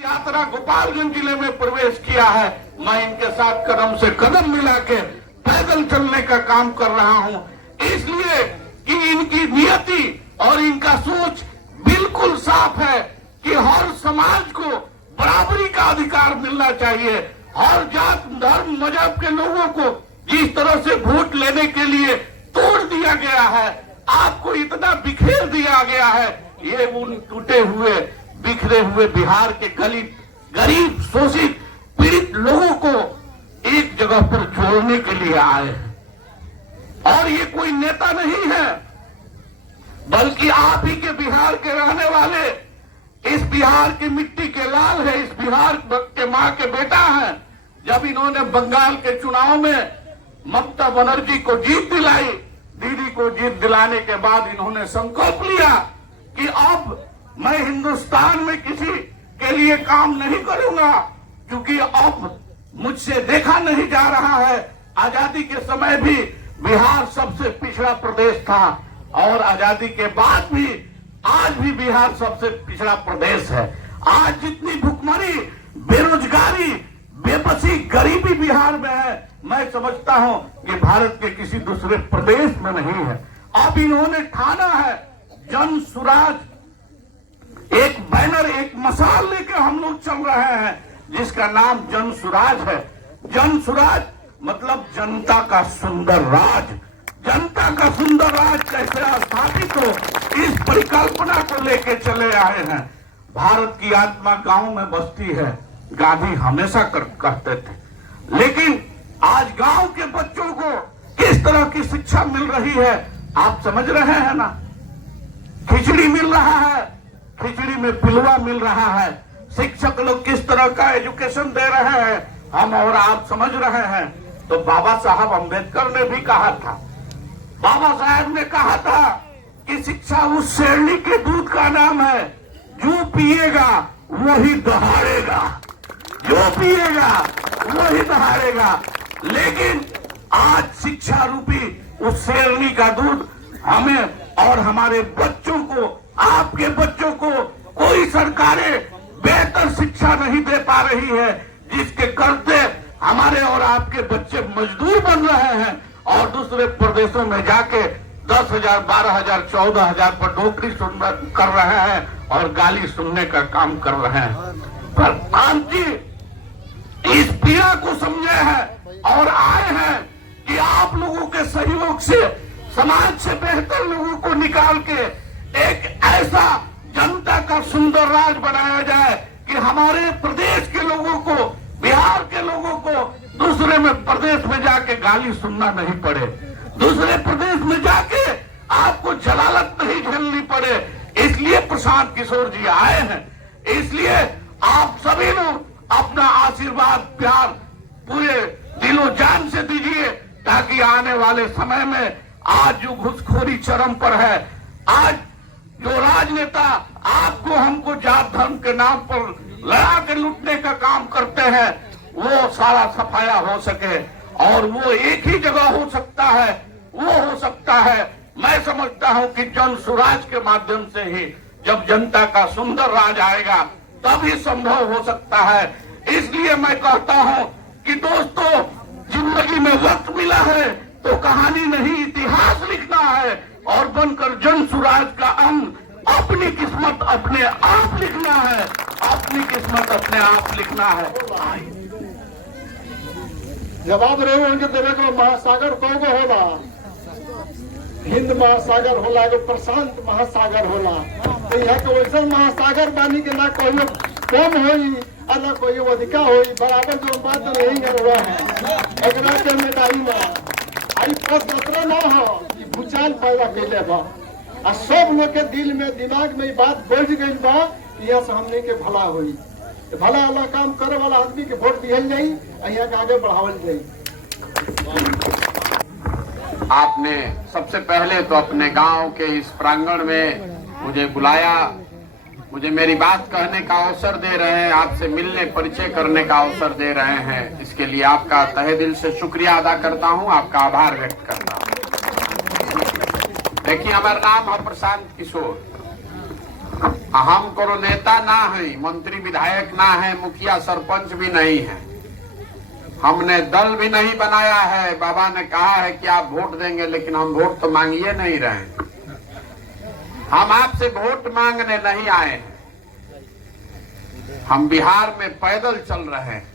यात्रा गोपालगंज जिले में प्रवेश किया है। मैं इनके साथ कदम से कदम मिला के पैदल चलने का काम कर रहा हूं, इसलिए कि इनकी नियति और इनका सोच बिल्कुल साफ है कि हर समाज को बराबरी का अधिकार मिलना चाहिए। हर जात धर्म मजहब के लोगों को जिस तरह से वोट लेने के लिए तोड़ दिया गया है, आपको इतना बिखेर दिया गया है, ये उन टूटे हुए बिखरे हुए बिहार के गरीब शोषित पीड़ित लोगों को एक जगह पर जोड़ने के लिए आए हैं। और ये कोई नेता नहीं है, बल्कि आप ही के बिहार के रहने वाले, इस बिहार की मिट्टी के लाल है, इस बिहार के मां के बेटा है। जब इन्होंने बंगाल के चुनाव में ममता बनर्जी को जीत दिलाई, दीदी को जीत दिलाने के बाद इन्होंने संकल्प लिया कि अब मैं हिंदुस्तान में किसी के लिए काम नहीं करूंगा, क्योंकि अब मुझसे देखा नहीं जा रहा है। आजादी के समय भी बिहार सबसे पिछड़ा प्रदेश था और आजादी के बाद भी आज भी बिहार सबसे पिछड़ा प्रदेश है। आज जितनी भुखमरी, बेरोजगारी, बेबसी, गरीबी बिहार में है, मैं समझता हूं कि भारत के किसी दूसरे प्रदेश में नहीं है। अब इन्होंने ठाना है जन सुराज, एक बैनर, एक मसाल लेकर हम लोग चल रहे हैं जिसका नाम जन सुराज है। जन सुराज मतलब जनता का सुंदर राज। जनता का सुंदर राज कैसे स्थापित हो, इस परिकल्पना को लेकर चले आए हैं। भारत की आत्मा गांव में बसती है, गांधी हमेशा कहते थे। लेकिन आज गांव के बच्चों को किस तरह की शिक्षा मिल रही है, आप समझ रहे हैं ना। खिचड़ी मिल रहा है, खिचड़ी में पिलवा मिल रहा है। शिक्षक लोग किस तरह का एजुकेशन दे रहे हैं, हम और आप समझ रहे हैं। तो बाबा साहब अम्बेडकर ने भी कहा था, बाबा साहब ने कहा था कि शिक्षा उस शेरनी के दूध का नाम है जो पिएगा वही दहाड़ेगा, जो पिएगा वही दहाड़ेगा। लेकिन आज शिक्षा रूपी उस शेरनी का दूध हमें और हमारे बच्चों को, आपके बच्चों को कोई सरकारें बेहतर शिक्षा नहीं दे पा रही है, जिसके करते हमारे और आपके बच्चे मजदूर बन रहे हैं और दूसरे प्रदेशों में जाके 10,000, 12,000, 14,000 पर नौकरी कर रहे हैं और गाली सुनने का काम कर रहे हैं। पर आप जी इस पीड़ा को समझे हैं और आए हैं कि आप लोगों के सहयोग से समाज से बेहतर लोगों को निकाल के एक ऐसा जनता का सुंदर राज बनाया जाए कि हमारे प्रदेश के लोगों को, बिहार के लोगों को दूसरे में प्रदेश में जाके गाली सुनना नहीं पड़े, दूसरे प्रदेश में जाके आपको जलालत नहीं झेलनी पड़े। इसलिए प्रशांत किशोर जी आए हैं। इसलिए आप सभी लोग अपना आशीर्वाद, प्यार पूरे दिलो जान से दीजिए, ताकि आने वाले समय में आज जो घुसखोरी चरम पर है, आज जो राजनेता आपको हमको जात धर्म के नाम पर लड़ा के लूटने का काम करते हैं, वो सारा सफाया हो सके। और वो एक ही जगह हो सकता है, वो हो सकता है, मैं समझता हूं कि जन सुराज के माध्यम से ही, जब जनता का सुंदर राज आएगा तभी संभव हो सकता है। इसलिए मैं कहता हूं कि दोस्तों, जिंदगी में वक्त मिला है तो कहानी नहीं, इतिहास लिखना है और बनकर जन सुराज का अंग अपनी किस्मत अपने आप लिखना है, अपनी किस्मत अपने आप लिखना है। जवाब रहे उनके देवे को महासागर कौन को होला, हिंद महासागर होला, एगो प्रशांत महासागर होला। तो यहाँ के वैसा महासागर बानी के ना कोई कम होई और ना कोई अधिका होई, बराबर जो बात नहीं कर रहा है। एकरा के मेदाई में आई पद यात्रा ना हो कि भूचाल पैदा कैले बा और सब लोग के दिल में, दिमाग में बात बैठ गई बा कि यहाँ से हमने के भला होई। भला वाला काम करे वाला आदमी के वोट दिहल जाई, यहाँ के आगे बढ़ावल जाई। आपने सबसे पहले तो अपने गांव के इस प्रांगण में मुझे बुलाया, मुझे मेरी बात कहने का अवसर दे रहे हैं, आपसे मिलने, परिचय करने का अवसर दे रहे हैं। इसके लिए आपका तहे दिल से शुक्रिया अदा करता हूं, आपका आभार व्यक्त करता हूं। देखिए, हमारा नाम है प्रशांत किशोर हम कोनो नेता ना है, मंत्री विधायक ना है, मुखिया सरपंच भी नहीं है, हमने दल भी नहीं बनाया है। बाबा ने कहा है कि आप वोट देंगे, लेकिन हम वोट तो मांगिए नहीं रहे हैं। हम आपसे वोट मांगने नहीं आए हैं। हम बिहार में पैदल चल रहे हैं।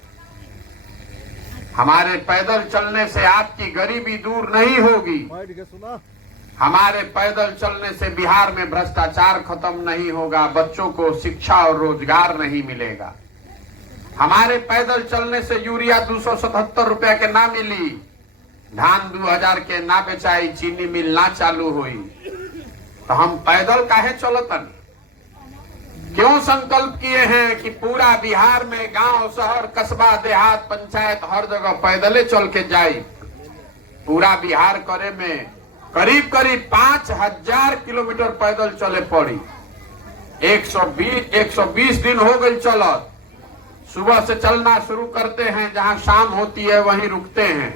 हमारे पैदल चलने से आपकी गरीबी दूर नहीं होगी। हमारे पैदल चलने से बिहार में भ्रष्टाचार खत्म नहीं होगा, बच्चों को शिक्षा और रोजगार नहीं मिलेगा। हमारे पैदल चलने से यूरिया 277 रुपए के ना मिली, धान 2000 के ना बेचाई, चीनी मिल ना चालू हुई। तो हम पैदल काहे चलतन? क्यों संकल्प किए हैं कि पूरा बिहार में गांव, शहर, कस्बा, देहात, पंचायत हर जगह पैदले चल के जाई। पूरा बिहार करे में करीब करीब 5000 किलोमीटर पैदल चले पड़ी। 120 दिन हो गई चलत। सुबह से चलना शुरू करते हैं, जहां शाम होती है वहीं रुकते हैं,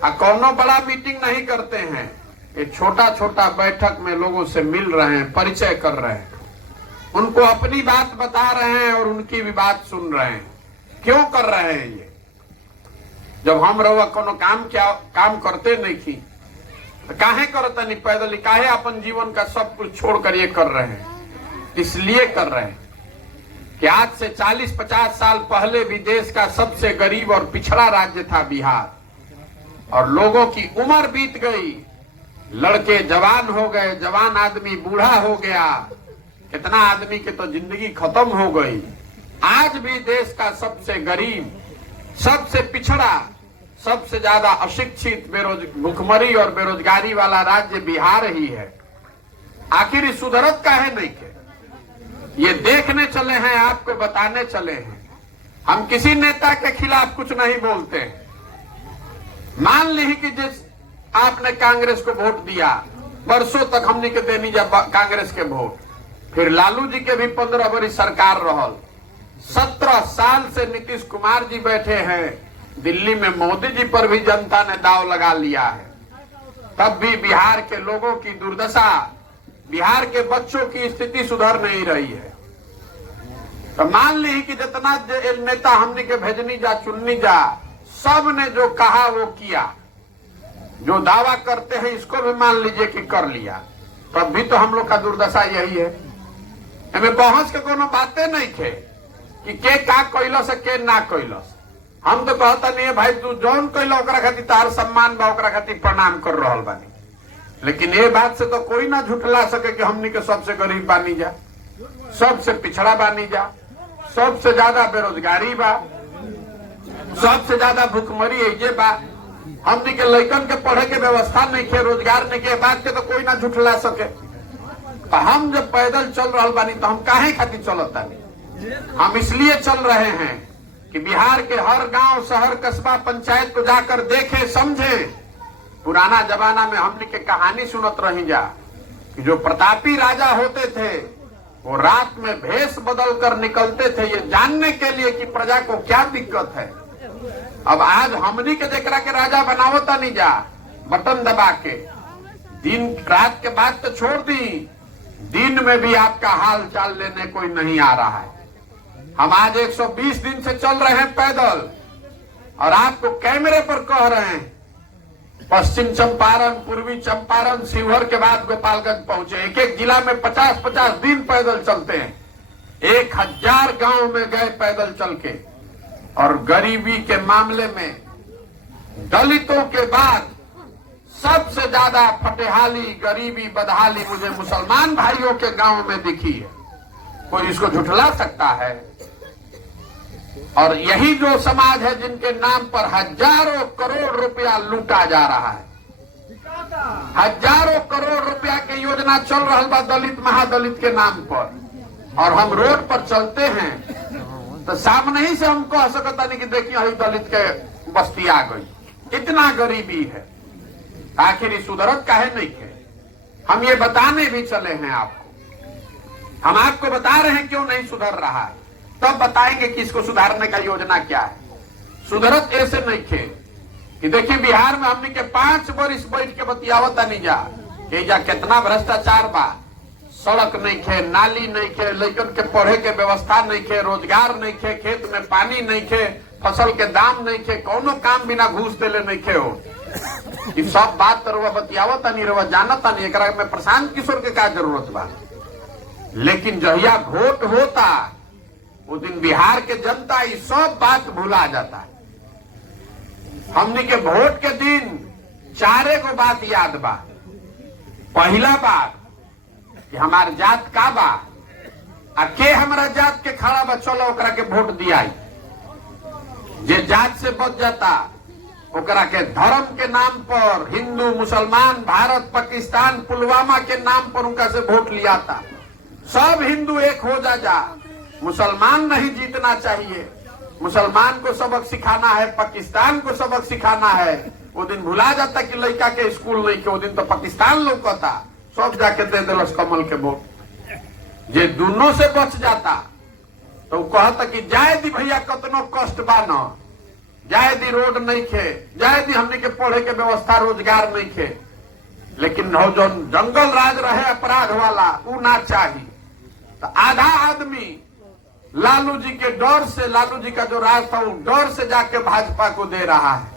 और कोनो बड़ा मीटिंग नहीं करते हैं। ये छोटा छोटा बैठक में लोगों से मिल रहे हैं, परिचय कर रहे हैं, उनको अपनी बात बता रहे हैं और उनकी भी बात सुन रहे हैं। क्यों कर रहे हैं ये? जब हम रहुआ कोनो काम करते नहीं की तो काहे करता नहीं पैदल? काहे अपन जीवन का सब कुछ छोड़कर ये कर रहे हैं? इसलिए कर रहे हैं कि आज से 40-50 साल पहले भी देश का सबसे गरीब और पिछड़ा राज्य था बिहार, और लोगों की उम्र बीत गई, लड़के जवान हो गए, जवान आदमी बूढ़ा हो गया, कितना आदमी की तो जिंदगी खत्म हो गई। आज भी देश का सबसे गरीब, सबसे पिछड़ा, सबसे ज्यादा अशिक्षित, भुखमरी और बेरोजगारी वाला राज्य बिहार ही है। आखिर इस सुधरत काहे नहीं के? ये देखने चले हैं, आपको बताने चले हैं। हम किसी नेता के खिलाफ कुछ नहीं बोलते हैं। मान ली कि जिस आपने कांग्रेस को वोट दिया, वर्षों तक हमने के देनी जब कांग्रेस के वोट, फिर लालू जी के भी 15 बरस सरकार रहल, 17 साल से नीतीश कुमार जी बैठे हैं, दिल्ली में मोदी जी पर भी जनता ने दाव लगा लिया है, तब भी बिहार के लोगों की दुर्दशा, बिहार के बच्चों की स्थिति सुधर नहीं रही है। तो मान ली कि जितना नेता हमने के भेजनी जा, चुननी जा, सब ने जो कहा वो किया, जो दावा करते हैं इसको भी मान लीजिए कि कर लिया, तब भी तो हम लोग का दुर्दशा यही है। हमें बहस के कोनो बातें नहीं थे कि के का कैलस के ना कैलस। हम तो कहता नहीं है भाई तू जौन कैल ओकरा खातिर तार सम्मान बा, ओकरा खातिर प्रणाम कर रहल बानी, लेकिन ये बात से तो कोई ना झुठला सके कि हमनी के सबसे गरीब बानी जा, सबसे पिछड़ा बानी जा, सबसे ज्यादा बेरोजगारी बा, सबसे ज्यादा भुखमरी है बा, हमनी के लड़कन के पढ़े के व्यवस्था नहीं के, रोजगार नहीं के, बात के तो कोई ना झुठला सके। तो हम जब पैदल चल रहा बानी तो हम काहे खातिर चलता नहीं? हम इसलिए चल रहे हैं कि बिहार के हर गांव, शहर, कस्बा, पंचायत को जाकर देखें, समझें। पुराना जमाना में हमने के कहानी सुनत रही जा कि जो प्रतापी राजा होते थे वो रात में भेष बदल कर निकलते थे, ये जानने के लिए कि प्रजा को क्या दिक्कत है। अब आज हमनी के जेकरा के राजा बनावता नहीं जा, बटन दबा के, दिन रात के बाद तो छोड़ दी, दिन में भी आपका हाल चाल लेने कोई नहीं आ रहा है। हम आज 120 दिन से चल रहे हैं पैदल, और आपको कैमरे पर कह रहे हैं पश्चिम चंपारण, पूर्वी चंपारण, शिवहर के बाद गोपालगंज पहुंचे। एक एक जिला में 50-50 दिन पैदल चलते हैं। 1000 गांव में गए पैदल चल के। और गरीबी के मामले में दलितों के बाद सबसे ज्यादा फटेहाली, गरीबी, बदहाली मुझे मुसलमान भाइयों के गांव में दिखी है। कोई इसको झुठला सकता है? और यही जो समाज है जिनके नाम पर हजारों करोड़ रुपया लूटा जा रहा है, हजारों करोड़ रुपया की योजना चल रहा बा दलित महादलित के नाम पर, और हम रोड पर चलते हैं तो सामने ही से हम कह सकता नहीं कि देखिए अभी दलित के बस्ती आ गई। इतना गरीबी है, आखिर इस सुधरत काहे नहीं है? हम ये बताने भी चले हैं आपको। हम आपको बता रहे हैं क्यों नहीं सुधर रहा है, तब बताएंगे कि इसको सुधारने का योजना क्या है। सुधरत ऐसे नहीं थे कि देखिए बिहार में हमने के 5 वर्ष बैठ के बतियावता नहीं जा, ये जा कितना भ्रष्टाचार बा, सड़क नहीं खे, नाली नहीं खे, लड़कन के पढ़े के व्यवस्था नहीं खे, रोजगार नहीं खे, खेत में पानी नहीं खे, फसल के दाम नहीं खे, कोनो काम बिना घूस देले नहीं खे हो। ये सब बात तो रउआ बतियावत नहीं, रउआ जानत नहीं, एकरा में प्रशांत किशोर के क्या जरूरत बा। लेकिन जहिया वोट होता वो दिन बिहार के जनता ये सब बात भुला जाता। हमने के वोट के दिन 4 गो बात याद बा। पहला बात कि हमार जात का बा, आ के हमारा जात के खड़ा बा, चलो ओकरा के वोट दिया। जे जात से बच जाता ओकरा के धर्म के नाम पर, हिंदू मुसलमान, भारत पाकिस्तान, पुलवामा के नाम पर उनका से वोट लिया था। सब हिंदू एक हो जा, मुसलमान नहीं जीतना चाहिए, मुसलमान को सबक सिखाना है, पाकिस्तान को सबक सिखाना है। वो दिन भुला जाता कि लड़का के स्कूल नहीं के, वो दिन तो पाकिस्तान लौकता, सब जाके दे दिलस कमल के वोट। जे दोनों से बच जाता तो कहता कि जाए दी भैया कतनो कष्ट बा न, जाए दी रोड नहीं खे, जाए दी हमने के पढ़े के व्यवस्था रोजगार नहीं खे, लेकिन हो जो जंगल राज रहे अपराध वाला वो ना चाहिए। तो आधा आदमी लालू जी के डर से, लालू जी का जो राज था वो डर से जाके भाजपा को दे रहा है।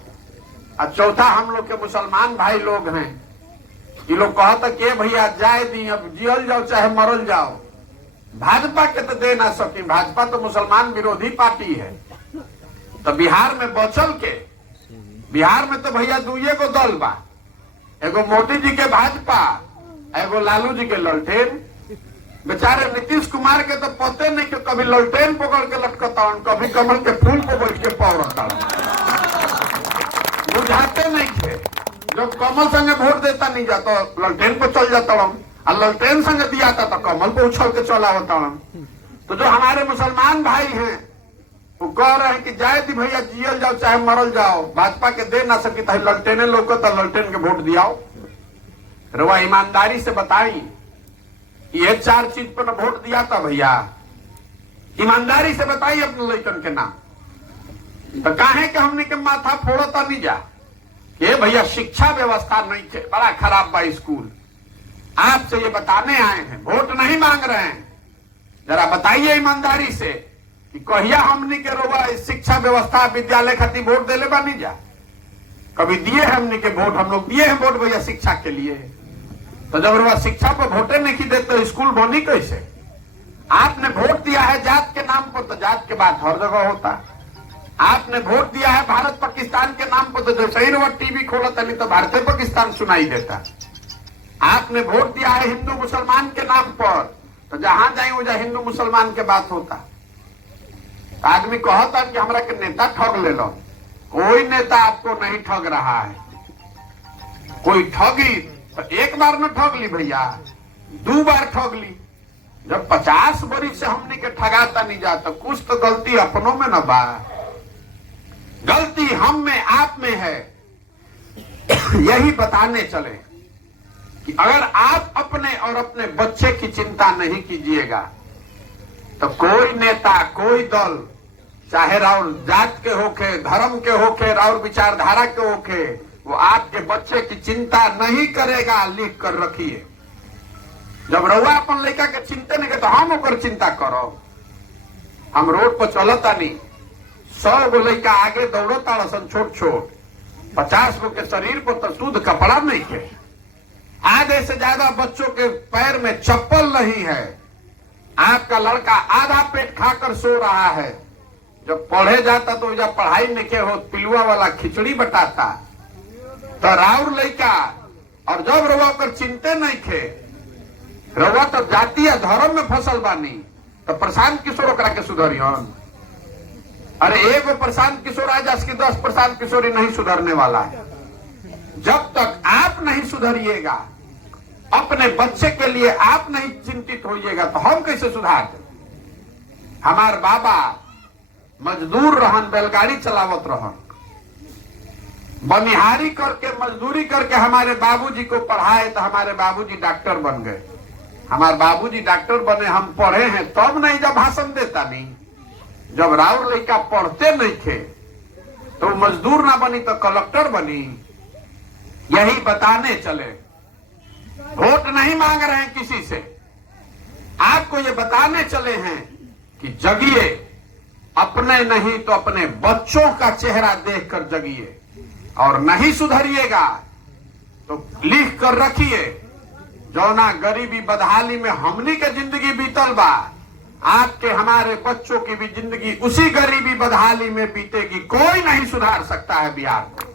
और चौथा हम लोग के मुसलमान भाई लोग हैं, ये लोग कहता कि भैया जाए दी, अब जियल जाओ चाहे मरल जाओ, भाजपा के तो दे ना सकी, भाजपा तो मुसलमान विरोधी पार्टी है। तो बिहार में बचल के, बिहार में तो भैया दुइये को दल बा, एगो मोदी जी के भाजपा, एगो लालू जी के ललटेन। बेचारे नीतीश कुमार के तो पते नहीं कि कभी ललटेन पकड़ के लटकता, कभी कमल के फूल को बैठ के पौड़ता, बुझाते नहीं थे। जब कमल संगे वोट देता नहीं जाता ललटेन को चल जाता, और ललटेन संगे दिया था तो कमल को उछल के चला होता। तो जो हमारे मुसलमान भाई हैं वो कह रहे हैं कि जाए दी भैया जियल जाओ चाहे मरल जाओ, भाजपा के दे ना सकी तो ललटेने लोग तो ललटेन के वोट दियाओ। रवा ईमानदारी से बताई ये 4 चीज पर वोट दिया था भैया, ईमानदारी से बताइए अपने लड़कन के नाम। तो काहे के हमने के माथा फोड़ता नहीं जा कि भैया शिक्षा व्यवस्था नहीं थे, बड़ा खराब बा स्कूल। आपसे ये बताने आए हैं, वोट नहीं मांग रहे हैं। जरा बताइए ईमानदारी से कि कहिया हमने के रोवा शिक्षा व्यवस्था विद्यालय खातिर वोट देले बा नहीं जा, कभी दिए हमने के वोट, हम लोग दिए हैं वोट भैया शिक्षा के लिए। तो जब रोवा शिक्षा पर वोटे नहीं देते तो स्कूल बनी कैसे? आपने वोट दिया है जात के नाम पर, तो जात के बात हर जगह होता। आपने वोट दिया है भारत पाकिस्तान के नाम पर, तो जैसे ही रोवा टीवी खोला नहीं तो भारतीय पाकिस्तान सुनाई देता। आपने वोट दिया है हिंदू मुसलमान के नाम पर, तो जहां जाए वहां हिंदू मुसलमान के बात होता। तो आदमी कहता कि हमरा के नेता ठग ले लो, कोई नेता आपको नहीं ठग रहा है। कोई ठगी तो एक बार न ठग ली भैया, 2 बार ठग ली। जब 50 बरिस से हमने के ठगाता नहीं जाता, कुछ तो गलती अपनों में न बा, गलती हम में आप में है। यही बताने चले कि अगर आप अपने और अपने बच्चे की चिंता नहीं कीजिएगा तो कोई नेता, कोई दल, चाहे राउर जात के होके, धर्म के होके, राउर विचारधारा के होके, वो आपके बच्चे की चिंता नहीं करेगा। लिख कर रखिए। जब रउआ अपन लड़का के चिंता नहीं करे तो हम ओकर चिंता करो। हम रोड पर चलता नहीं, 100 गो लड़का आगे दौड़ता सन, छोट छोट, 50 गो के शरीर पर तो शुद्ध कपड़ा नहीं है, आधे से ज्यादा बच्चों के पैर में चप्पल नहीं है। आपका लड़का आधा पेट खाकर सो रहा है, जब पढ़े जाता तो जब पढ़ाई नहीं के हो, पिलुआ वाला खिचड़ी बटाता। तो राउर लड़का, और जब रउआ कर चिंते नहीं थे, रउआ तो जातीय धर्म में फसल बानी, तो प्रशांत किशोर ओकरा के सुधरियन। अरे एगो प्रशांत किशोर आज की 10 प्रशांत किशोरी नहीं सुधरने वाला है। जब तक आप नहीं सुधरिएगा, अपने बच्चे के लिए आप नहीं चिंतित होइएगा, तो हम कैसे सुधार दें? हमार बाबा मजदूर रहन, बैलगाड़ी चलावत रहन, बनिहारी करके मजदूरी करके हमारे बाबूजी को पढ़ाए, तो हमारे बाबूजी डॉक्टर बन गए। हमारे बाबूजी डॉक्टर बने, हम पढ़े हैं तब नहीं जब भाषण देता नहीं। जब राउर लड़का पढ़ते नहीं थे तो मजदूर ना बनी तो कलेक्टर बनी। यही बताने चले, वोट नहीं मांग रहे हैं किसी से, आपको ये बताने चले हैं कि जगिए, अपने नहीं तो अपने बच्चों का चेहरा देखकर जगिए, और नहीं सुधरिएगा तो लिख कर रखिए, जौना गरीबी बदहाली में हमनी के जिंदगी बीतल बा, आपके हमारे बच्चों की भी जिंदगी उसी गरीबी बदहाली में बीतेगी। कोई नहीं सुधार सकता है बिहार को।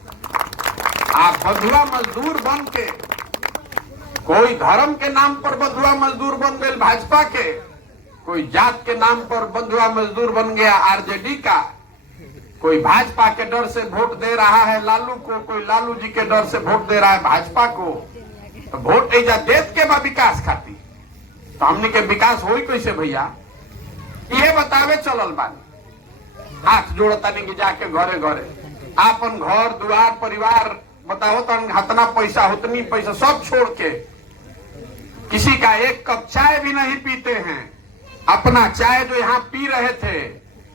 आप बंधुआ मजदूर बन के, कोई धर्म के नाम पर बंधुआ मजदूर बन गए भाजपा के, कोई जात के नाम पर बंधुआ मजदूर बन गया आरजेडी का, कोई भाजपा के डर से वोट दे रहा है लालू को, कोई लालू जी के डर से वोट दे रहा है भाजपा को। तो वोट ऐजा देत के बा विकास खाती, तो हमने के विकास होई कैसे भैया? ये बतावे चलल बानी, हाथ जोड़ता नहीं कि जाके घरे घरे आपन घर द्वार परिवार बताओ तो हतना पैसा उतनी पैसा सब छोड़ के किसी का एक कप चाय भी नहीं पीते हैं। अपना चाय जो यहाँ पी रहे थे,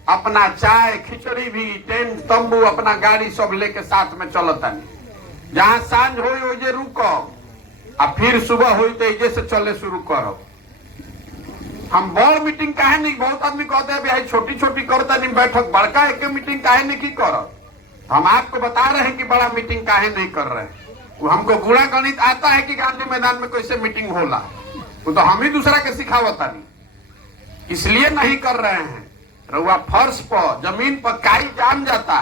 अपना चाय खिचड़ी भी टेंट तंबू अपना गाड़ी सब लेके साथ में चलता नहीं। जहां सांझ हो ओजे रुको, अब फिर सुबह हुई तो इजे से चले शुरू करो। हम बड़ मीटिंग काहे नहीं, बहुत आदमी कहते हैं भाई छोटी छोटी करता नहीं बैठक, बड़का एक मीटिंग काहे नहीं की करो। हम आपको बता रहे हैं कि बड़ा मीटिंग काहे नहीं कर रहे हैं। वो हमको गुणा गणित आता है कि गांधी मैदान में कैसे मीटिंग होला, वो तो हम ही दूसरा के सिखावता नहीं, इसलिए नहीं कर रहे हैं। रउआ फर्श पर जमीन पर काई जाम जाता,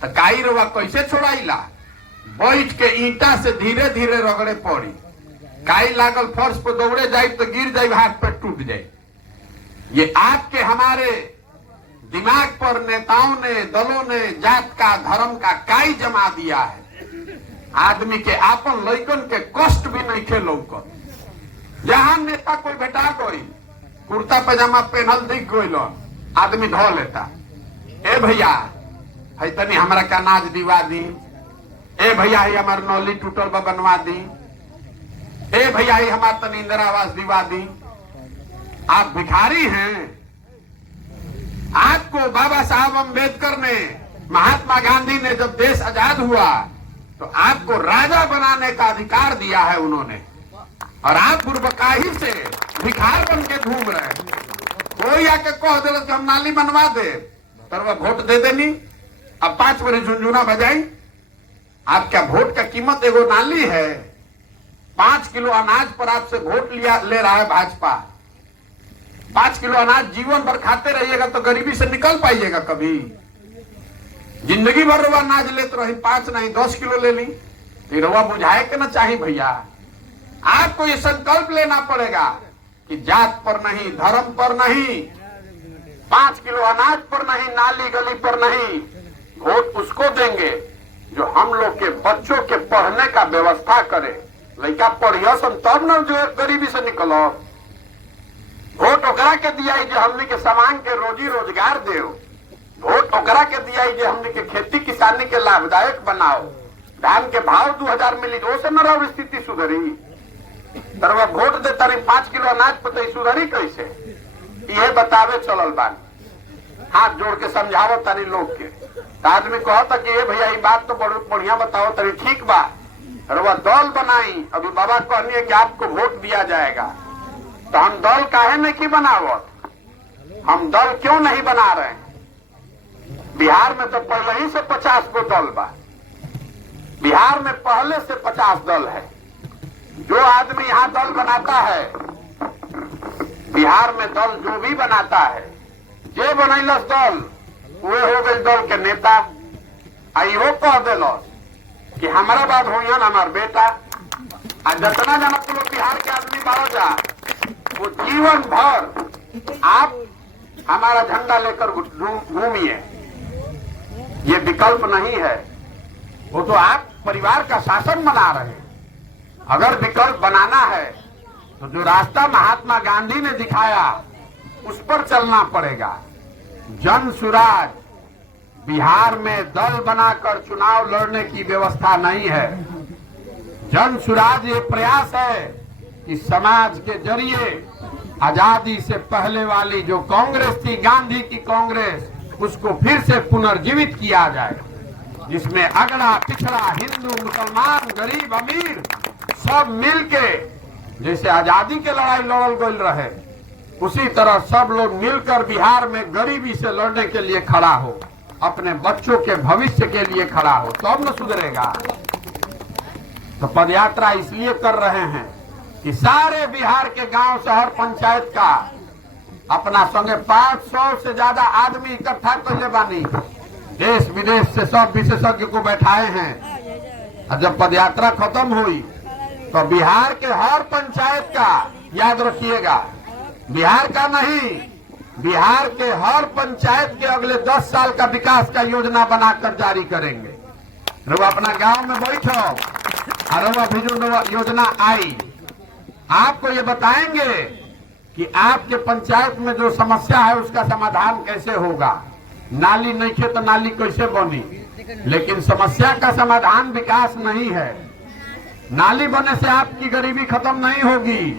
तो काई रउआ कैसे छोड़ाइला? बैठ के ईंटा से धीरे धीरे रगड़े पड़ी, काई लागल फर्श पर दौड़े जाए तो गिर जाए, हाथ पर टूट जाए। ये आपके हमारे दिमाग पर नेताओं ने, दलों ने जात का धर्म का काई जमा दिया है। आदमी के आपन लइकन के कष्ट भी नहीं खेलो कर। जहां नेता कोई बेटा कोई कुर्ता पैजामा पहनल दिख गई, आदमी धो लेता, ए भैया है तनी हमारा का नाज दिवा दी, ए भैया ही हमार नौली टूटल बा बनवा दी, ए भैया ही हमार तनी इंदिरा आवास दिवा दी। आप भिखारी हैं। आपको बाबा साहब अम्बेडकर ने, महात्मा गांधी ने जब देश आजाद हुआ तो आपको राजा बनाने का अधिकार दिया है उन्होंने, और आप बुर्बकाही से भिखार बन के घूम रहे हैं। कोई आके कह दे कि हम नाली बनवा दे, तर वह वोट दे देनी। अब 5 बजे झुंझुना बजाई। आपका वोट का कीमत एगो नाली है। 5 किलो अनाज पर आपसे वोट ले रहा है भाजपा। 5 किलो अनाज जीवन भर खाते रहिएगा तो गरीबी से निकल पाइएगा कभी? जिंदगी भर रवा अनाज लेते रही, 5 नहीं 10 किलो ले ली, तो रवा बुझाए के ना चाहिए भैया। आपको ये संकल्प लेना पड़ेगा कि जात पर नहीं, धर्म पर नहीं, 5 किलो अनाज पर नहीं, नाली गली पर नहीं, वोट उसको देंगे जो हम लोग के बच्चों के पढ़ने का व्यवस्था करे। लड़का पढ़िया तब न जो गरीबी से निकलो। वोट ओकरा के दिया जो हमने के सामान के रोजी रोजगार दे। वोट ओकरा के दिया जो हमने के खेती किसानी के लाभदायक बनाओ। धान के भाव 2000 मिली तो से न रहो स्थिति सुधरी। तरवा वोट दे तारी 5 किलो अनाज पर सुधरी कैसे? ये बतावे चलल बानी। हाथ जोड़ के समझावो तारी लोग के। आदमी कहता कि ये भैया ये बात तो बढ़िया बताओ तारी, ठीक बा रवा दल बनाई। अभी बाबा कहनी है कि आपको वोट दिया जाएगा, तो हम दल काहे नहीं बनावत? हम दल क्यों नहीं बना रहे? बिहार में तो पहले ही से 50 गो दल बा। बिहार में पहले से 50 दल है। जो आदमी यहाँ दल बनाता है, बिहार में दल जो भी बनाता है, जे बनैलस दल वे हो गए दल के नेता। आइयो कह दिलस कि हमारा बात हो हमार बेटा। आ जितना जना लोग बिहार के आदमी बाहर जा, वो जीवन भर आप हमारा झंडा लेकर घूमिए, ये विकल्प नहीं है। वो तो आप परिवार का शासन बना रहे हैं। अगर विकल्प बनाना है तो जो रास्ता महात्मा गांधी ने दिखाया उस पर चलना पड़ेगा। जन सुराज, बिहार में दल बनाकर चुनाव लड़ने की व्यवस्था नहीं है। जन सुराज ये प्रयास है कि समाज के जरिए आजादी से पहले वाली जो कांग्रेस थी, गांधी की कांग्रेस, उसको फिर से पुनर्जीवित किया जाए, जिसमें अगड़ा पिछड़ा, हिंदू मुसलमान, गरीब अमीर सब मिलके जैसे आजादी के लड़ाई लड़ल गई रहे, उसी तरह सब लोग मिलकर बिहार में गरीबी से लड़ने के लिए खड़ा हो, अपने बच्चों के भविष्य के लिए खड़ा हो, तब न सुधरेगा। तो पदयात्रा इसलिए कर रहे हैं कि सारे बिहार के गांव, शहर, पंचायत का अपना संगे 500 से ज्यादा आदमी इकट्ठा कर ले बानी, देश विदेश से सब विशेषज्ञ को बैठाए हैं। और जब पदयात्रा खत्म हुई तो बिहार के हर पंचायत का, याद रखिएगा, बिहार का नहीं, बिहार के हर पंचायत के अगले 10 साल का विकास का योजना बनाकर जारी करेंगे। वो अपना गांव में बैठो और अभी जो योजना आई, आपको ये बताएंगे कि आपके पंचायत में जो समस्या है उसका समाधान कैसे होगा। नाली नहीं थे तो नाली कैसे बनी, लेकिन समस्या का समाधान विकास नहीं है। नाली बनने से आपकी गरीबी खत्म नहीं होगी,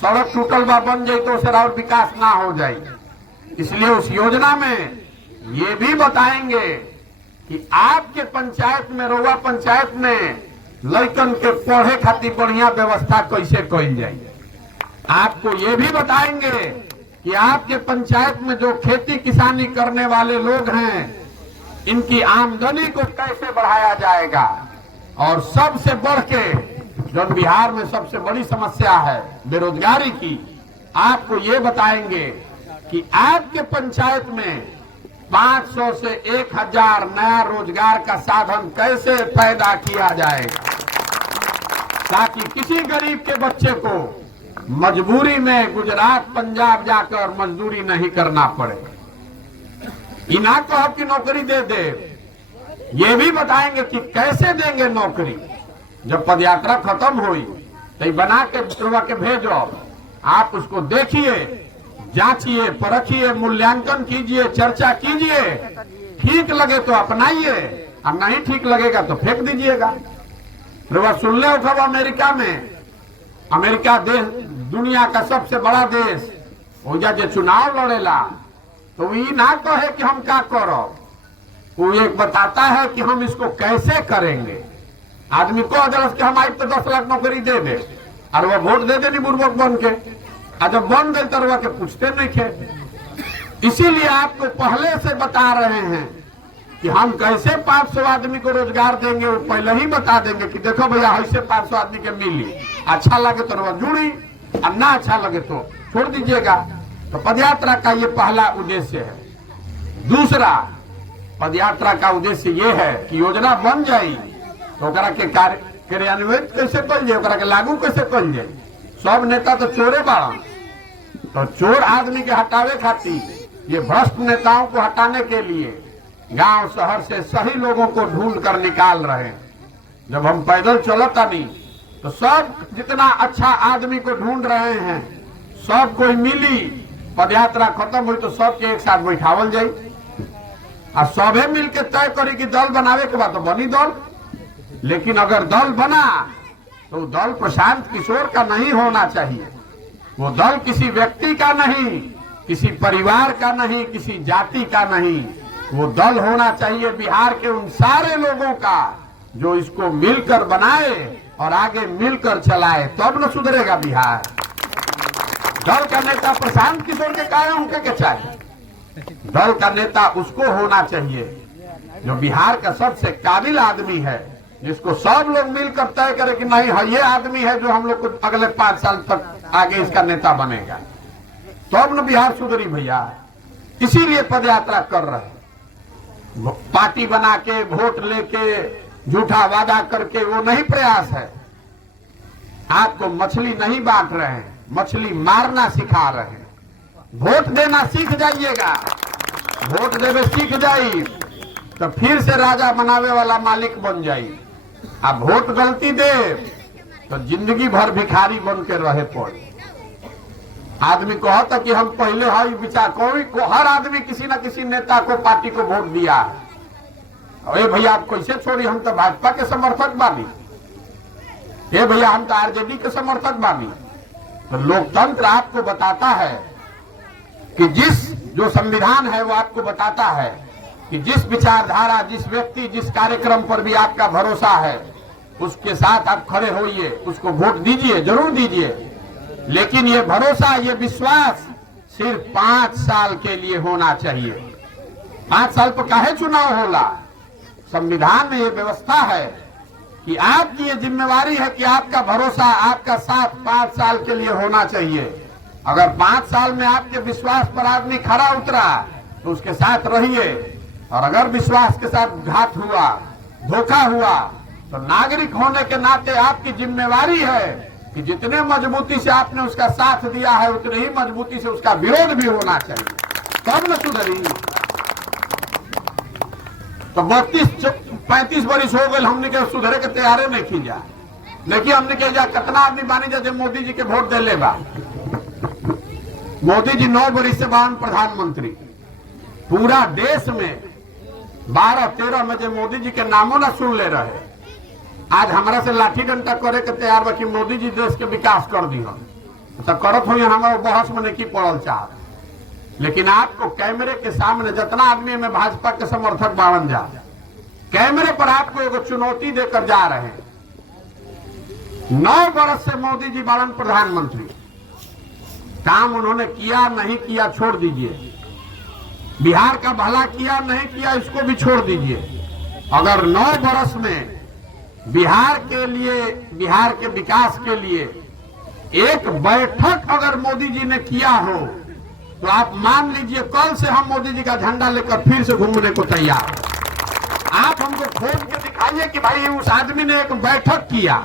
सड़क टूटल बा बन जाए तो उससे और विकास ना हो जाए। इसलिए उस योजना में ये भी बताएंगे कि आपके पंचायत में, रउआ पंचायत में लड़कन के पढ़े खातिर बढ़िया व्यवस्था कैसे कई जाए। आपको ये भी बताएंगे कि आपके पंचायत में जो खेती किसानी करने वाले लोग हैं, इनकी आमदनी को कैसे बढ़ाया जाएगा। और सबसे बढ़ के जो बिहार में सबसे बड़ी समस्या है बेरोजगारी की, आपको ये बताएंगे कि आपके पंचायत में 500 से 1000 नया रोजगार का साधन कैसे पैदा किया जाएगा, ताकि किसी गरीब के बच्चे को मजबूरी में गुजरात, पंजाब जाकर मजदूरी नहीं करना पड़े। इना कहो कि नौकरी दे दे, ये भी बताएंगे कि कैसे देंगे नौकरी। जब पदयात्रा खत्म हुई तो बना के बिटरवा के भेजो, आप उसको देखिए, जांचिए, परखिए, मूल्यांकन कीजिए, चर्चा कीजिए, ठीक लगे तो अपनाइए, अब नहीं ठीक लगेगा तो फेंक दीजिएगा। सुन ले खबर, अमेरिका में, अमेरिका देश दुनिया का सबसे बड़ा देश, वो जो चुनाव लड़ेला तो ये ना कहे कि हम क्या करो, वो एक बताता है कि हम इसको कैसे करेंगे। आदमी को अदरस के हम आई तो 10 लाख नौकरी दे दे, और वो वोट दे देनी बुर्बक बन के, और जब बन गए तो के पूछते नहीं थे। इसीलिए आपको पहले से बता रहे हैं कि हम कैसे 500 आदमी को रोजगार देंगे, वो पहले ही बता देंगे कि देखो भैया ऐसे 500 आदमी के मिली, अच्छा लगे तो जुड़ी, और ना अच्छा लगे तो छोड़ दीजिएगा। तो पदयात्रा का ये पहला उद्देश्य है। दूसरा, पदयात्रा का उद्देश्य ये है कि योजना बन जाए तो ओकरा के कार्यान्वित कैसे कल जाए, ओकरा के लागू कैसे कल जाए। सब नेता तो चोरे बाड़ा, तो चोर आदमी के हटावे खातिर, ये भ्रष्ट नेताओं को हटाने के लिए गांव शहर से सही लोगों को ढूंढ कर निकाल रहे हैं। जब हम पैदल चलता नहीं तो सब जितना अच्छा आदमी को ढूंढ रहे हैं, सब कोई मिली, पदयात्रा खत्म हुई तो सबके एक साथ बैठावल जाये, और सबे मिल के तय करी कि दल बनावे के बाद तो बनी दल। लेकिन अगर दल बना तो दल प्रशांत किशोर का नहीं होना चाहिए, वो दल किसी व्यक्ति का नहीं, किसी परिवार का नहीं, किसी जाति का नहीं, वो दल होना चाहिए बिहार के उन सारे लोगों का जो इसको मिलकर बनाए और आगे मिलकर चलाए, तब न सुधरेगा बिहार। दल का नेता प्रशांत किशोर के काहे होंगे के चाहिए, दल का नेता उसको होना चाहिए जो बिहार का सबसे काबिल आदमी है, जिसको सब लोग मिलकर तय करे कि नहीं है ये आदमी है जो हम लोग को अगले 5 साल तक आगे इसका नेता बनेगा, तब न बिहार सुधरी भैया। इसीलिए पदयात्रा कर रहे हैं। पार्टी बना के, वोट लेके, झूठा वादा करके वो नहीं प्रयास है। आपको मछली नहीं बांट रहे हैं, मछली मारना सिखा रहे हैं। वोट देना सीख जाइएगा, वोट देवे सीख जाई तो फिर से राजा बनावे वाला मालिक बन जाई। अब वोट गलती दे तो जिंदगी भर भिखारी बन के रहे पड़े। आदमी कहता कि हम पहले है विचार, कोई को हर आदमी किसी न किसी नेता को, पार्टी को वोट दिया। अरे भैया आप कैसे छोड़ी, हम तो भाजपा के समर्थक बानी, ये भैया हम तो आरजेडी के समर्थक बानी। तो लोकतंत्र आपको बताता है कि जो संविधान है वो आपको बताता है कि जिस विचारधारा, जिस व्यक्ति, जिस कार्यक्रम पर भी आपका भरोसा है उसके साथ आप खड़े होइए, उसको वोट दीजिए, जरूर दीजिए। लेकिन ये भरोसा, ये विश्वास सिर्फ 5 साल के लिए होना चाहिए। 5 साल पर काहे चुनाव होला? संविधान में ये व्यवस्था है कि आपकी ये जिम्मेवारी है कि आपका भरोसा, आपका साथ 5 साल के लिए होना चाहिए। अगर 5 साल में आपके विश्वास पर आदमी खरा उतरा तो उसके साथ रहिए, और अगर विश्वास के साथ घात हुआ, धोखा हुआ, तो नागरिक होने के नाते आपकी जिम्मेवारी है कि जितने मजबूती से आपने उसका साथ दिया है उतने ही मजबूती से उसका विरोध भी होना चाहिए, तब न सुधरी। तो 32-35 वर्ष हो गए, हमने के सुधरे के तैयारे नहीं की जा। देखिए हमने के जा कितना आदमी बानी जा मोदी जी के वोट दे लेगा। मोदी जी 9 वर्ष से बान प्रधानमंत्री, पूरा देश में 12-13 में जो मोदी जी के नामों न सुन ले रहे, आज हमारा से लाठी डंडा करे के तैयार बा कि मोदी जी देश के विकास कर दी हम तो करत हो, हमारे बहस में नहीं पड़ल चाह। लेकिन आपको कैमरे के सामने जितना आदमी में भाजपा के समर्थक बावन जा, कैमरे पर आपको एक चुनौती देकर जा रहे हैं। 9 वर्ष से मोदी जी बावन प्रधानमंत्री, काम उन्होंने किया नहीं किया छोड़ दीजिए, बिहार का भला किया नहीं किया इसको भी छोड़ दीजिए। अगर 9 वर्ष में बिहार के लिए, बिहार के विकास के लिए एक बैठक अगर मोदी जी ने किया हो तो आप मान लीजिए कल से हम मोदी जी का झंडा लेकर फिर से घूमने को तैयार। आप हमको खोज के दिखाइए कि भाई उस आदमी ने एक बैठक किया,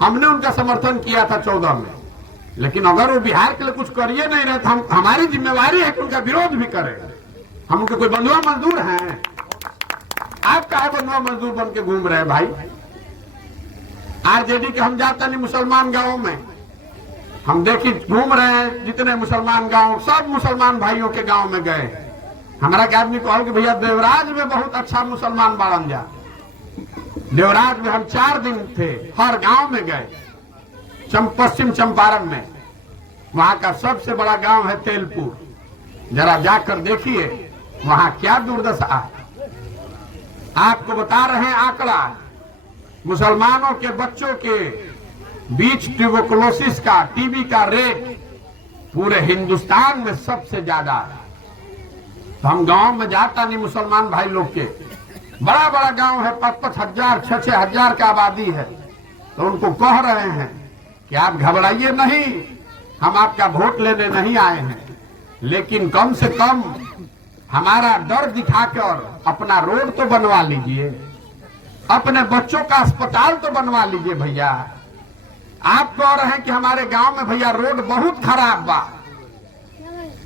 हमने उनका समर्थन किया था 14 में, लेकिन अगर वो बिहार के लिए कुछ करिए नहीं रहे तो हमारी जिम्मेवारी है कि उनका विरोध भी करें। हम उनके कोई बंधुआ मजदूर हैं? आप काहे बंधुआ मजदूर बन के घूम रहे हैं भाई? आरजेडी के हम जाता नहीं मुसलमान गांवों में, हम देखिए घूम रहे हैं जितने मुसलमान गांव, सब मुसलमान भाइयों के गांव में गए। हमारा के आदमी कहो कि भैया देवराज में बहुत अच्छा मुसलमान बाड़न जा। देवराज में हम 4 दिन थे, हर गांव में गए। पश्चिम चंपारण में वहां का सबसे बड़ा गांव है तेलपुर, जरा जाकर देखिए वहां क्या दुर्दशा है। आपको बता रहे हैं आंकड़ा, मुसलमानों के बच्चों के बीच ट्यूबरकुलोसिस का, टीबी का रेट पूरे हिंदुस्तान में सबसे ज्यादा है। तो हम गांव में जाता नहीं, मुसलमान भाई लोग के बड़ा बड़ा गांव है, 5-5 हजार 6-6 हजार की आबादी है, तो उनको कह रहे हैं कि आप घबराइए नहीं, हम आपका वोट लेने नहीं आए हैं, लेकिन कम से कम हमारा डर दिखाकर अपना रोड तो बनवा लीजिए, अपने बच्चों का अस्पताल तो बनवा लीजिए भैया। आप कह रहे हैं कि हमारे गांव में भैया रोड बहुत खराब बा,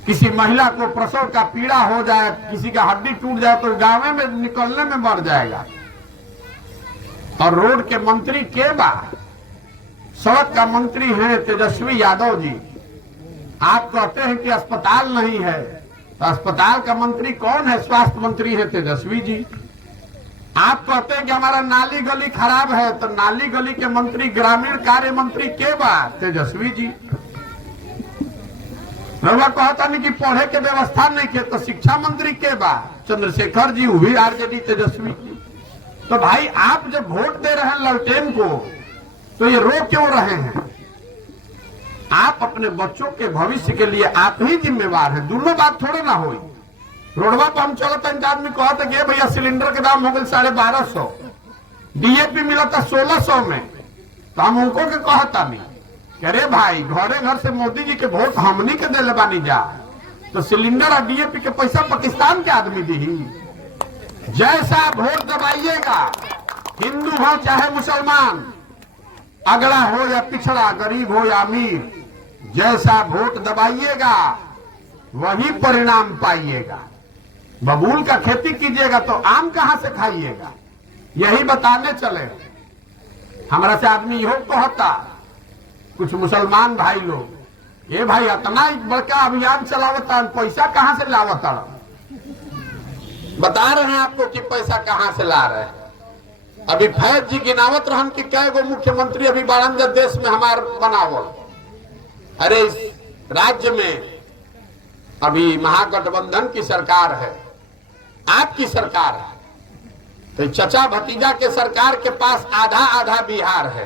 किसी महिला को प्रसव का पीड़ा हो जाए, किसी का हड्डी टूट जाए तो गांव में निकलने में मर जाएगा। और रोड के मंत्री के बा? सड़क का मंत्री हैं तेजस्वी यादव जी। आप कहते हैं कि अस्पताल नहीं है, तो अस्पताल का मंत्री कौन है? स्वास्थ्य मंत्री है तेजस्वी जी। आप कहते हैं कि हमारा नाली गली खराब है, तो नाली गली के मंत्री, ग्रामीण कार्य मंत्री के बा? तेजस्वी जी। रउआ कहता नहीं कि पढ़े के व्यवस्था नहीं के, तो शिक्षा मंत्री के बा? चंद्रशेखर जी, वो भी आरजेडी तेजस्वी जी। तो भाई आप जब वोट दे रहे हैं ललटेन को, तो ये रो क्यों रहे हैं? आप अपने बच्चों के भविष्य के लिए आप ही जिम्मेवार हैं, दोनों बात थोड़े ना होई। रोडवा पर हम चलते हैं, आदमी कहते कि भैया सिलेंडर के दाम हो गए 1250, डीएपी मिला था 1600 में, तो हम उनको के कहता नहीं कि अरे भाई घरे घर से मोदी जी के वोट हमनी के दिले बानी जा, तो सिलेंडर और डीएपी के पैसा पाकिस्तान के आदमी दी। जैसा वोट दबाइएगा, हिंदू हो चाहे मुसलमान, अगड़ा हो या पिछड़ा, गरीब हो या अमीर, जैसा वोट दबाइएगा वही परिणाम पाइएगा। बबूल का खेती कीजिएगा तो आम कहां से खाइएगा? यही बताने चले। हमारा से आदमी यहो कहता, कुछ मुसलमान भाई लोग, ये भाई इतना बड़का अभियान चलावता, पैसा कहां से लावता? बता रहे हैं आपको कि पैसा कहां से ला रहे हैं। अभी फैज जी गिनावत रहन कि कै गो मुख्यमंत्री अभी बारंजा देश में हमार बनावल। अरे इस राज्य में अभी महागठबंधन की सरकार है, आपकी सरकार है, तो चचा भतीजा के सरकार के पास आधा आधा बिहार है।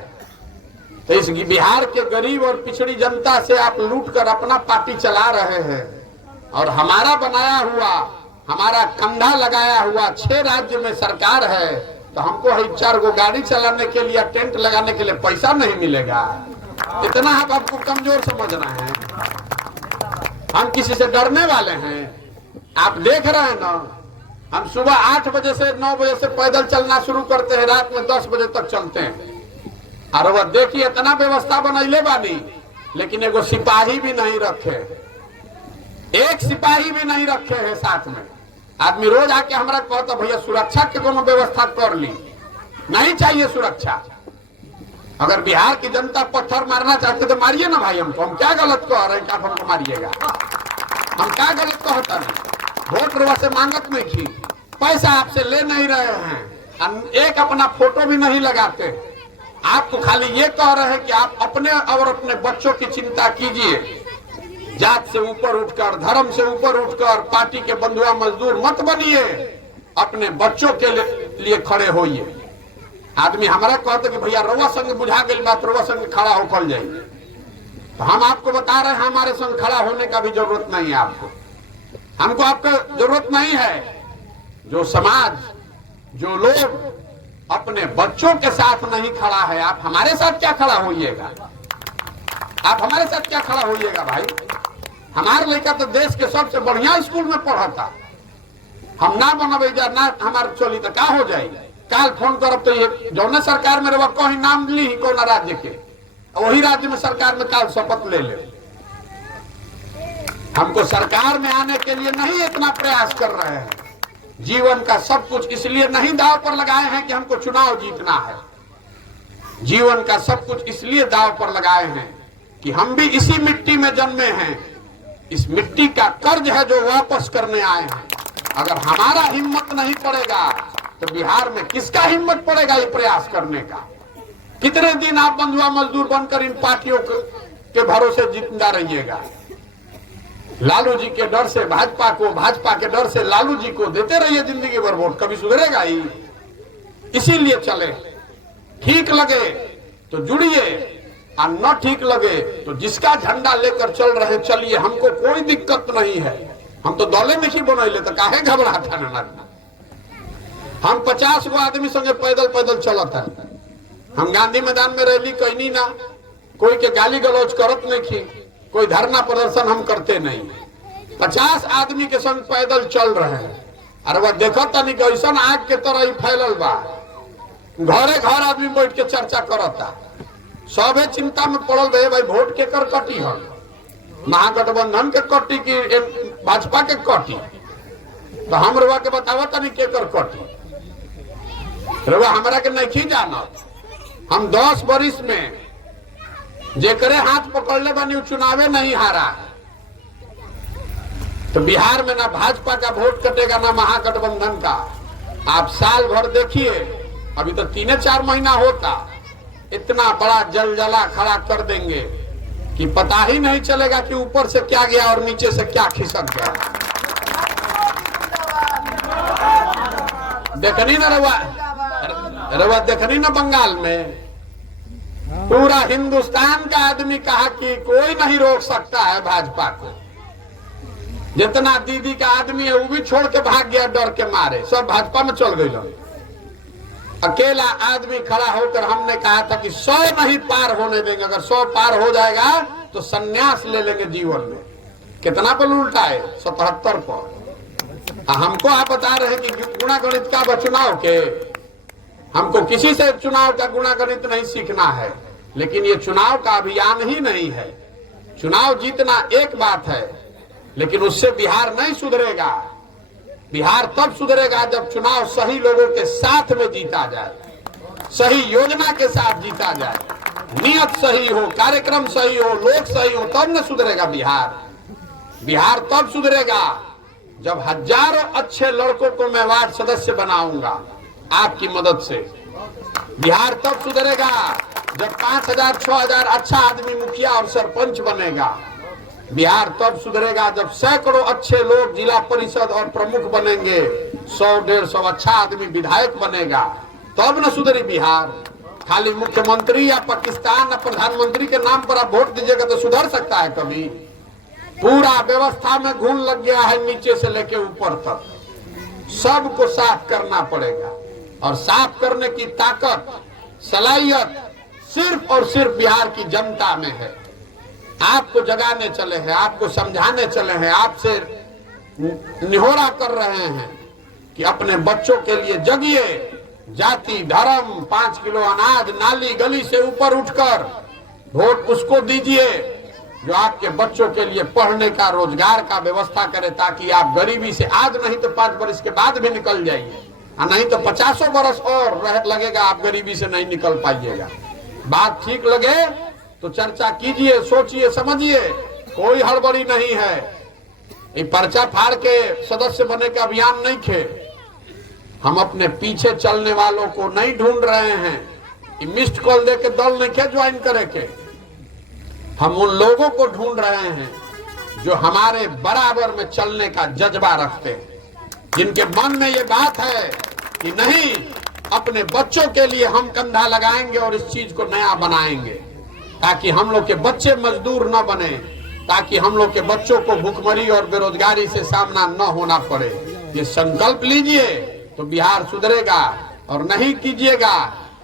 तो इस बिहार के गरीब और पिछड़ी जनता से आप लूट कर अपना पार्टी चला रहे हैं, और हमारा बनाया हुआ, हमारा कंधा लगाया हुआ 6 राज्य में सरकार है, तो हमको 4 गो गाड़ी चलाने के लिए, टेंट लगाने के लिए पैसा नहीं मिलेगा। इतना आप आपको कमजोर समझ रहे हैं। हम किसी से डरने वाले हैं? आप देख रहे हैं ना, हम सुबह 8 बजे से 9 बजे से पैदल चलना शुरू करते हैं, रात में 10 बजे तक चलते हैं। और वह देखिए इतना व्यवस्था बनैले बानी, लेकिन एगो सिपाही भी नहीं रखे, एक सिपाही भी नहीं रखे हैं साथ में। आदमी रोज आके हमरा कहता भैया सुरक्षा के कोनो व्यवस्था कर ली। नहीं चाहिए सुरक्षा। अगर बिहार की जनता पत्थर मारना चाहते तो मारिए ना भाई हमको। हम क्या गलत कह रहे हैं कि आप हमको मारिएगा? हम क्या गलत कहता नहीं। वोट रुआ से मांगत नहीं की, पैसा आपसे ले नहीं रहे हैं, एक अपना फोटो भी नहीं लगाते। आपको खाली ये कह रहे हैं कि आप अपने और अपने बच्चों की चिंता कीजिए। जात से ऊपर उठकर, धर्म से ऊपर उठकर पार्टी के बंधुआ मजदूर मत बनिए, अपने बच्चों के लिए खड़े होइए। आदमी हमारा कहते कि भैया रउआ संग बुझा गई बात, रउआ संग खड़ा होकर जाइए। तो हम आपको बता रहे हैं हमारे संग खड़ा होने का भी जरूरत नहीं है आपको। हमको आपको जरूरत नहीं है। जो समाज, जो लोग अपने बच्चों के साथ नहीं खड़ा है, आप हमारे साथ क्या खड़ा होइएगा? आप हमारे साथ क्या खड़ा होइएगा भाई? हमारे लड़का तो देश के सबसे बढ़िया स्कूल में पढ़ा था। हम ना बनबे जा ना हमारे चली तो क्या हो जाएगा? काल फोन करब तो ये जौने सरकार में रह कहीं नाम ली कौन राज्य के, वही राज्य में सरकार में काल शपथ ले ले। हमको सरकार में आने के लिए नहीं इतना प्रयास कर रहे हैं। जीवन का सब कुछ इसलिए नहीं दांव पर लगाए हैं कि हमको चुनाव जीतना है। जीवन का सब कुछ इसलिए दांव पर लगाए हैं कि हम भी इसी मिट्टी में जन्मे हैं। इस मिट्टी का कर्ज है जो वापस करने आए हैं। अगर हमारा हिम्मत नहीं पड़ेगा तो बिहार में किसका हिम्मत पड़ेगा ये प्रयास करने का? कितने दिन आप बंधुआ मजदूर बनकर इन पार्टियों के भरोसे जिंदा रहिएगा? लालू जी के डर से भाजपा को, भाजपा के डर से लालू जी को देते रहिए जिंदगी भर वोट। कभी सुधरेगा ही? इसीलिए चले, ठीक लगे तो जुड़िए, और न ठीक लगे तो जिसका झंडा लेकर चल रहे चलिए, हमको कोई दिक्कत नहीं है। हम तो दौले नहीं बनैले तो काहे घबराता ना। हम 50 गो आदमी संगे पैदल पैदल चलत है। हम गांधी मैदान में रैली कैनी ना, कोई के गाली गलौज करत नहीं की, कोई धरना प्रदर्शन हम करते नहीं। 50 आदमी के संग पैदल चल रहे हैं। अरे वह देखो तनी कैसन आग के तरह ही फैलल बा। घरे घर आदमी बैठ के चर्चा करता, सबे चिंता में पड़ल रहे भाई वोट के कर कटी है, महागठबंधन के कटी की भाजपा के कटी। तो हम रुआ के बतावा तनी के कर कटी। रुआ हमरा के नहीं जाना। हम 10 बरिस में जेकरे हाथ पकड़ले बनी चुनावे नहीं हारा। तो बिहार में ना भाजपा का वोट कटेगा ना महागठबंधन का। आप साल भर देखिए, अभी तो 3-4 महीना होता, इतना बड़ा जलजला खड़ा कर देंगे कि पता ही नहीं चलेगा कि ऊपर से क्या गया और नीचे से क्या खिसक गया। देखनी ना रवा देखनी ना बंगाल में पूरा हिंदुस्तान का आदमी कहा कि कोई नहीं रोक सकता है भाजपा को। जितना दीदी का आदमी है वो भी छोड़ के भाग गया डर के मारे, सब भाजपा में चल गई। अकेला आदमी खड़ा होकर हमने कहा था कि 100 नहीं पार होने देंगे, अगर 100 पार हो जाएगा तो संन्यास ले लेंगे जीवन में। कितना पर उल्टा है? 77 पर। हमको आप बता रहे हैं कि गुणागणित का चुनाव के, हमको किसी से चुनाव का गुणागणित नहीं सीखना है। लेकिन ये चुनाव का अभियान ही नहीं है। चुनाव जीतना एक बात है, लेकिन उससे बिहार नहीं सुधरेगा। बिहार तब सुधरेगा जब चुनाव सही लोगों के साथ में जीता जाए, सही योजना के साथ जीता जाए, नियत सही हो, कार्यक्रम सही हो, लोग सही हो, तब न सुधरेगा बिहार। बिहार तब सुधरेगा जब हजारों अच्छे लड़कों को मैं वार्ड सदस्य बनाऊंगा आपकी मदद से। बिहार तब सुधरेगा जब 5000-6000 अच्छा आदमी मुखिया और सरपंच बनेगा। बिहार तब सुधरेगा जब सैकड़ों अच्छे लोग जिला परिषद और प्रमुख बनेंगे, 100-150 अच्छा आदमी विधायक बनेगा, तब न सुधरी बिहार। खाली मुख्यमंत्री या पाकिस्तान या प्रधानमंत्री के नाम पर आप वोट दीजिएगा तो सुधर सकता है कभी? पूरा व्यवस्था में घुन लग गया है, नीचे से लेके ऊपर तक सबको साफ करना पड़ेगा। और साफ करने की ताकत, सलाहियत सिर्फ और सिर्फ बिहार की जनता में है। आपको जगाने चले हैं, आपको समझाने चले हैं, आपसे निहोरा कर रहे हैं कि अपने बच्चों के लिए जगिए। जाति धर्म 5 किलो अनाज नाली गली से ऊपर उठकर वोट उसको दीजिए जो आपके बच्चों के लिए पढ़ने का, रोजगार का व्यवस्था करे, ताकि आप गरीबी से आज नहीं तो 5 वर्ष के बाद भी निकल जाइए, और नहीं तो 50 वर्ष और लगेगा आप गरीबी से नहीं निकल पाइएगा। बात ठीक लगे तो चर्चा कीजिए, सोचिए, समझिए, कोई हड़बड़ी नहीं है। ये पर्चा फाड़ के सदस्य बने का अभियान नहीं खे। हम अपने पीछे चलने वालों को नहीं ढूंढ रहे हैं। मिस्ड कॉल दे के दल नहीं खे ज्वाइन करे के। हम उन लोगों को ढूंढ रहे हैं जो हमारे बराबर में चलने का जज्बा रखते हैं, जिनके मन में ये बात है कि नहीं, अपने बच्चों के लिए हम कंधा लगाएंगे और इस चीज को नया बनाएंगे, ताकि हम लोग के बच्चे मजदूर न बने, ताकि हम लोग के बच्चों को भूखमरी और बेरोजगारी से सामना न होना पड़े। ये संकल्प लीजिए तो बिहार सुधरेगा, और नहीं कीजिएगा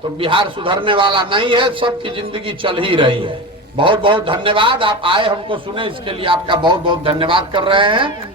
तो बिहार सुधरने वाला नहीं है। सबकी जिंदगी चल ही रही है। बहुत बहुत धन्यवाद, आप आए, हमको सुने, इसके लिए आपका बहुत बहुत धन्यवाद कर रहे हैं।